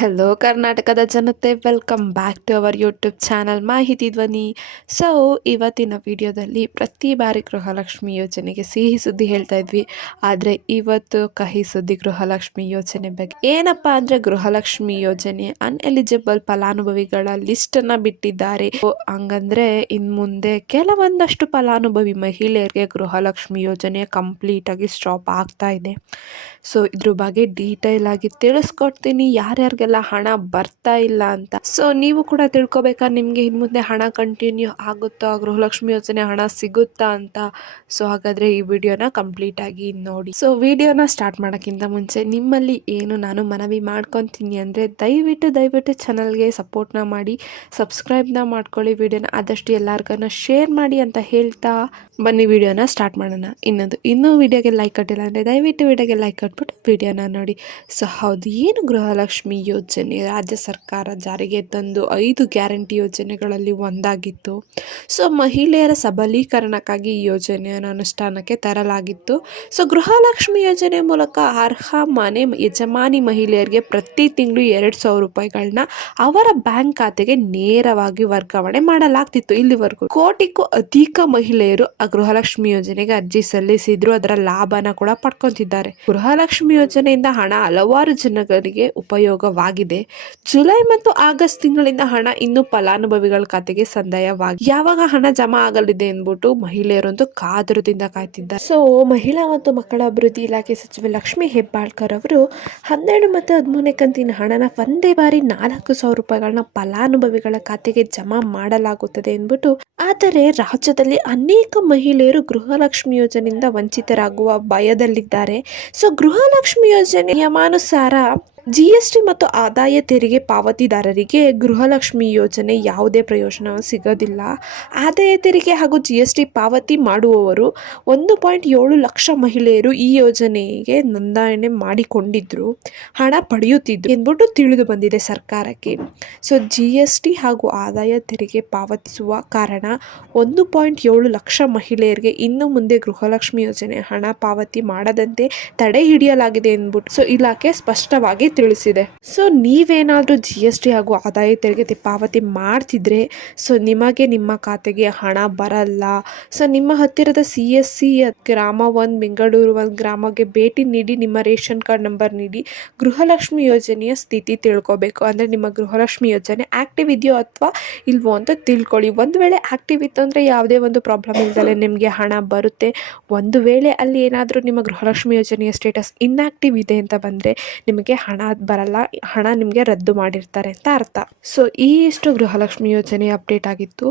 Hello ಕರ್ನಾಟಕದ ಜನತೆ, welcome back to our YouTube channel ಮಾಹಿತಿ ಧ್ವನಿ. ಸೊ ಇವತ್ತಿನ ವಿಡಿಯೋದಲ್ಲಿ ಪ್ರತಿ ಬಾರಿ ಗೃಹಲಕ್ಷ್ಮಿ ಯೋಜನೆಗೆ ಸಿಹಿ ಸುದ್ದಿ ಹೇಳ್ತಾ ಇದ್ವಿ, ಆದರೆ ಇವತ್ತು ಕಹಿ ಸುದ್ದಿ ಗೃಹಲಕ್ಷ್ಮಿ ಯೋಜನೆ ಬಗ್ಗೆ. ಏನಪ್ಪ ಅಂದರೆ ಗೃಹಲಕ್ಷ್ಮಿ ಯೋಜನೆ ಅನ್ಎಲಿಜಿಬಲ್ ಫಲಾನುಭವಿಗಳ ಲಿಸ್ಟನ್ನು ಬಿಟ್ಟಿದ್ದಾರೆ. ಹಂಗಂದ್ರೆ ಇನ್ನು ಮುಂದೆ ಕೆಲವೊಂದಷ್ಟು ಫಲಾನುಭವಿ ಮಹಿಳೆಯರಿಗೆ ಗೃಹಲಕ್ಷ್ಮಿ ಯೋಜನೆ ಕಂಪ್ಲೀಟ್ ಆಗಿ ಸ್ಟಾಪ್ ಆಗ್ತಾ ಇದೆ. ಸೊ ಇದ್ರ ಬಗ್ಗೆ ಡೀಟೇಲ್ ಆಗಿ ತಿಳಿಸ್ಕೊಡ್ತೀನಿ, ಯಾರ್ಯಾರಿಗೆಲ್ಲ ಹಣ ಬರ್ತಾ ಇಲ್ಲ ಅಂತ. ಸೊ ನೀವು ಕೂಡ ತಿಳ್ಕೊಬೇಕಾ, ನಿಮಗೆ ಇನ್ನು ಮುಂದೆ ಹಣ ಕಂಟಿನ್ಯೂ ಆಗುತ್ತಾ, ಗೃಹಲಕ್ಷ್ಮಿ ಯೋಜನೆ ಹಣ ಸಿಗುತ್ತಾ ಅಂತ. ಸೊ ಹಾಗಾದರೆ ಈ ವಿಡಿಯೋನ ಕಂಪ್ಲೀಟ್ ಆಗಿ ನೋಡಿ. ಸೊ ವಿಡಿಯೋನ ಸ್ಟಾರ್ಟ್ ಮಾಡೋಕ್ಕಿಂತ ಮುಂಚೆ ನಿಮ್ಮಲ್ಲಿ ಏನು ನಾನು ಮನವಿ ಮಾಡ್ಕೊತೀನಿ ಅಂದರೆ ದಯವಿಟ್ಟು ಚಾನಲ್ಗೆ ಸಪೋರ್ಟ್ನ ಮಾಡಿ, ಸಬ್ಸ್ಕ್ರೈಬ್ನ ಮಾಡ್ಕೊಳ್ಳಿ, ವಿಡಿಯೋನ ಆದಷ್ಟು ಎಲ್ಲರಿಗೂ ಶೇರ್ ಮಾಡಿ ಅಂತ ಹೇಳ್ತಾ ಬನ್ನಿ ವಿಡಿಯೋನ ಸ್ಟಾರ್ಟ್ ಮಾಡೋಣ. ಇನ್ನೂ ವಿಡಿಯೋಗೆ ಲೈಕ್ ಕೊಟ್ಟಿಲ್ಲ ಅಂದರೆ ದಯವಿಟ್ಟು ವಿಡಿಯೋಗೆ ಲೈಕ್ ಕೊಟ್ಬಿಟ್ಟು ವಿಡಿಯೋನ ನೋಡಿ. ಸೊ ಹೌದು, ಏನು ಗೃಹಲಕ್ಷ್ಮಿ ಯೋಜನೆ ರಾಜ್ಯ ಸರ್ಕಾರ ಜಾರಿಗೆ ತಂದು 5 ಗ್ಯಾರಂಟಿ ಯೋಜನೆಗಳಲ್ಲಿ ಒಂದಾಗಿತ್ತು. ಸೊ ಮಹಿಳೆಯರ ಸಬಲೀಕರಣಕ್ಕಾಗಿ ಈ ಯೋಜನೆಯನ್ನು ಅನುಷ್ಠಾನಕ್ಕೆ ತರಲಾಗಿತ್ತು. ಸೊ ಗೃಹಲಕ್ಷ್ಮಿ ಯೋಜನೆ ಮೂಲಕ ಅರ್ಹ ಮನೆ ಯಜಮಾನಿ ಮಹಿಳೆಯರಿಗೆ ಪ್ರತಿ ತಿಂಗಳು 2,000 ರೂಪಾಯಿಗಳನ್ನ ಅವರ ಬ್ಯಾಂಕ್ ಖಾತೆಗೆ ನೇರವಾಗಿ ವರ್ಗಾವಣೆ ಮಾಡಲಾಗ್ತಿತ್ತು. ಇಲ್ಲಿವರೆಗೂ ಕೋಟಿಗೂ ಅಧಿಕ ಮಹಿಳೆಯರು ಗೃಹಲಕ್ಷ್ಮಿ ಯೋಜನೆಗೆ ಅರ್ಜಿ ಸಲ್ಲಿಸಿದ್ರು, ಅದರ ಲಾಭನ ಕೂಡ ಪಡ್ಕೊಂತಿದ್ದಾರೆ. ಗೃಹಲಕ್ಷ್ಮಿ ಯೋಜನೆಯಿಂದ ಹಣ ಹಲವಾರು ಜನರಿಗೆ ಉಪಯೋಗವಾಗಿದೆ. ಜುಲೈ ಮತ್ತು ಆಗಸ್ಟ್ ತಿಂಗಳಿಂದ ಹಣ ಇನ್ನು ಫಲಾನುಭವಿಗಳ ಖಾತೆಗೆ ಸಂದಾಯವಾಗಿ ಯಾವಾಗ ಹಣ ಜಮಾ ಆಗಲಿದೆ ಎಂದ್ಬಿಟ್ಟು ಮಹಿಳೆಯರೊಂದು ಕಾತುರದಿಂದ ಕಾಯ್ತಿದ್ದಾರೆ. ಸೊ ಮಹಿಳಾ ಮತ್ತು ಮಕ್ಕಳ ಅಭಿವೃದ್ಧಿ ಇಲಾಖೆ ಸಚಿವೆ ಲಕ್ಷ್ಮಿ ಹೆಬ್ಬಾಳ್ಕರ್ ಅವರು 12 ಮತ್ತು 13ನೇ ಕಂತಿನ ಹಣನ ಒಂದೇ ಬಾರಿ 4,000 ರೂಪಾಯಿಗಳನ್ನ ಫಲಾನುಭವಿಗಳ ಖಾತೆಗೆ ಜಮಾ ಮಾಡಲಾಗುತ್ತದೆ ಎಂದ್ಬಿಟ್ಟು. ಆದರೆ ರಾಜ್ಯದಲ್ಲಿ ಅನೇಕ ಮಹಿಳೆಯರು ಗೃಹಲಕ್ಷ್ಮಿ ಯೋಜನೆಯಿಂದ ವಂಚಿತರಾಗುವ ಭಯದಲ್ಲಿದ್ದಾರೆ. ಸೊ ಗೃಹಲಕ್ಷ್ಮಿ ಯೋಜನೆ ನಿಯಮಾನುಸಾರ GST ಮತ್ತು ಆದಾಯ ತೆರಿಗೆ ಪಾವತಿದಾರರಿಗೆ ಗೃಹಲಕ್ಷ್ಮಿ ಯೋಜನೆ ಯಾವುದೇ ಪ್ರಯೋಜನ ಸಿಗೋದಿಲ್ಲ. ಆದಾಯ ತೆರಿಗೆ ಹಾಗೂ GST ಪಾವತಿ ಮಾಡುವವರು 1.7 ಲಕ್ಷ ಮಹಿಳೆಯರು ಈ ಯೋಜನೆಗೆ ನೋಂದಣಿ ಮಾಡಿಕೊಂಡಿದ್ರು, ಹಣ ಪಡೆಯುತ್ತಿದ್ರು ಎಂದ್ಬಿಟ್ಟು ತಿಳಿದು ಬಂದಿದೆ ಸರ್ಕಾರಕ್ಕೆ. ಸೊ GST ಹಾಗೂ ಆದಾಯ ತೆರಿಗೆ ಪಾವತಿಸುವ ಕಾರಣ 1.7 ಲಕ್ಷ ಮಹಿಳೆಯರಿಗೆ ಇನ್ನು ಮುಂದೆ ಗೃಹಲಕ್ಷ್ಮಿ ಯೋಜನೆ ಹಣ ಪಾವತಿ ಮಾಡದಂತೆ ತಡೆ ಹಿಡಿಯಲಾಗಿದೆ ಎಂದ್ಬಿಟ್ಟು ಸೊ ಇಲಾಖೆ ಸ್ಪಷ್ಟವಾಗಿ ತಿಳಿಸಿದೆ. ಸೊ ನೀವೇನಾದರೂ GST ಹಾಗೂ ಆದಾಯ ತೆರಿಗೆ ಪಾವತಿ ಮಾಡ್ತಿದ್ರೆ ಸೊ ನಿಮಗೆ ನಿಮ್ಮ ಖಾತೆಗೆ ಹಣ ಬರಲ್ಲ. ಸೊ ನಿಮ್ಮ ಹತ್ತಿರದ CSC ಗ್ರಾಮ 1 ಬೆಂಗಳೂರು 1 ಗ್ರಾಮಕ್ಕೆ ಭೇಟಿ ನೀಡಿ ನಿಮ್ಮ ರೇಷನ್ ಕಾರ್ಡ್ ನಂಬರ್ ನೀಡಿ ಗೃಹಲಕ್ಷ್ಮಿ ಯೋಜನೆಯ ಸ್ಥಿತಿ ತಿಳ್ಕೊಬೇಕು. ಅಂದರೆ ನಿಮ್ಮ ಗೃಹಲಕ್ಷ್ಮಿ ಯೋಜನೆ ಆಕ್ಟಿವ್ ಇದೆಯೋ ಅಥವಾ ಇಲ್ವೋ ಅಂತ ತಿಳ್ಕೊಳ್ಳಿ. ಒಂದು ವೇಳೆ ಆಕ್ಟಿವ್ ಇತ್ತು ಅಂದರೆ ಯಾವುದೇ ಒಂದು ಪ್ರಾಬ್ಲಮ್ ಇಲ್ದಲೆ ನಿಮಗೆ ಹಣ ಬರುತ್ತೆ. ಒಂದು ವೇಳೆ ಅಲ್ಲಿ ಏನಾದರೂ ನಿಮ್ಮ ಗೃಹಲಕ್ಷ್ಮಿ ಯೋಜನೆಯ ಸ್ಟೇಟಸ್ ಇನ್ಆಕ್ಟಿವ್ ಇದೆ ಅಂತ ಬಂದರೆ ನಿಮಗೆ ಹಣ ಬರಲ್ಲ, ಹಣ ನಿಮಗೆ ರದ್ದು ಮಾಡಿರ್ತಾರೆ ಅಂತ ಅರ್ಥ. ಸೊ ಇಷ್ಟು ಗೃಹಲಕ್ಷ್ಮಿ ಯೋಜನೆ ಅಪ್ಡೇಟ್ ಆಗಿತ್ತು.